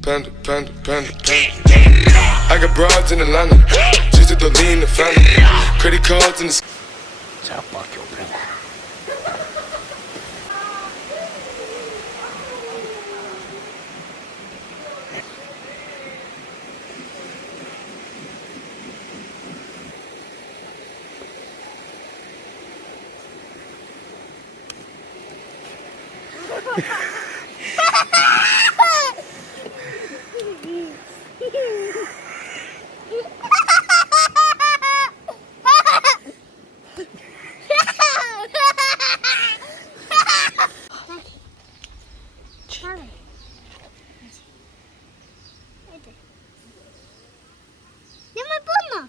Panda, panda, panda, panda. I got broads in Atlanta, just to lean the family. Credit cards in the. Çarpmak yok be. Не можна.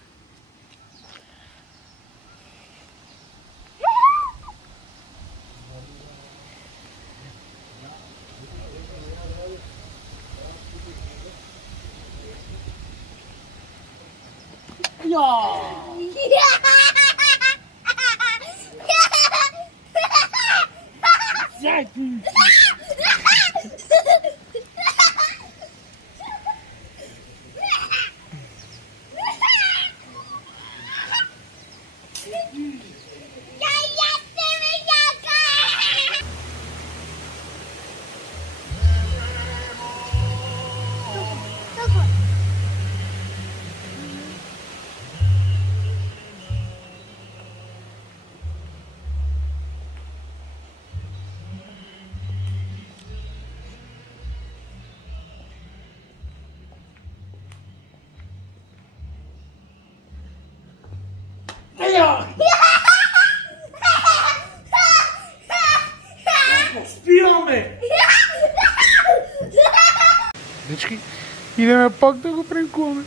Spijal me! Dečki, ideme pak da go prankujeme.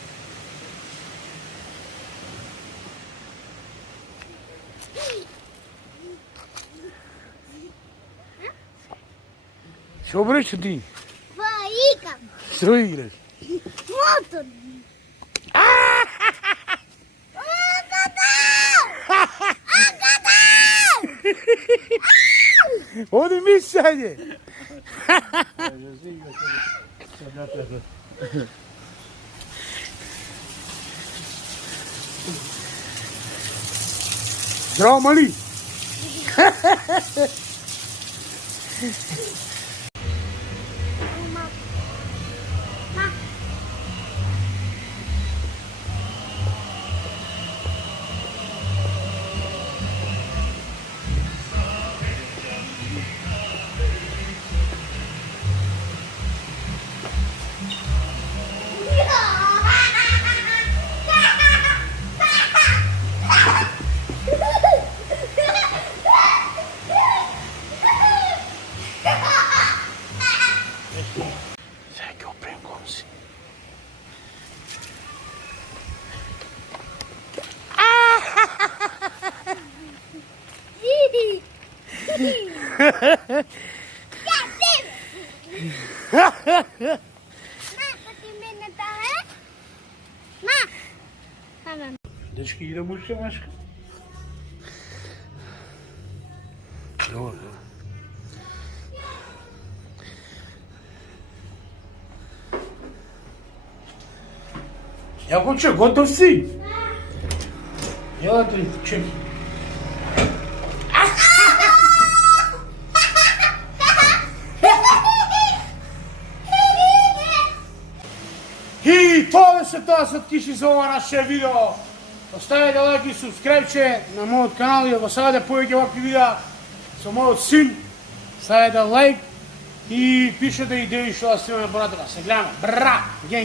Što breću ti? Pa ikam. Što igraš? Motor. Odi mišanje! Zdravo, mali! Sai che ho preso così. Deci că îi rămușăm așa. Nu. Ja hoću, gotov si? Ja to čekaj. И това се това сладкиши за ова наше видео. Оставете лайк и субскрипче на моят канал и ако сакате повеќе вакви видеа со мојот син, ставете лайк и пишете идеи што да снимаме понатака. Се гледаме. Бра!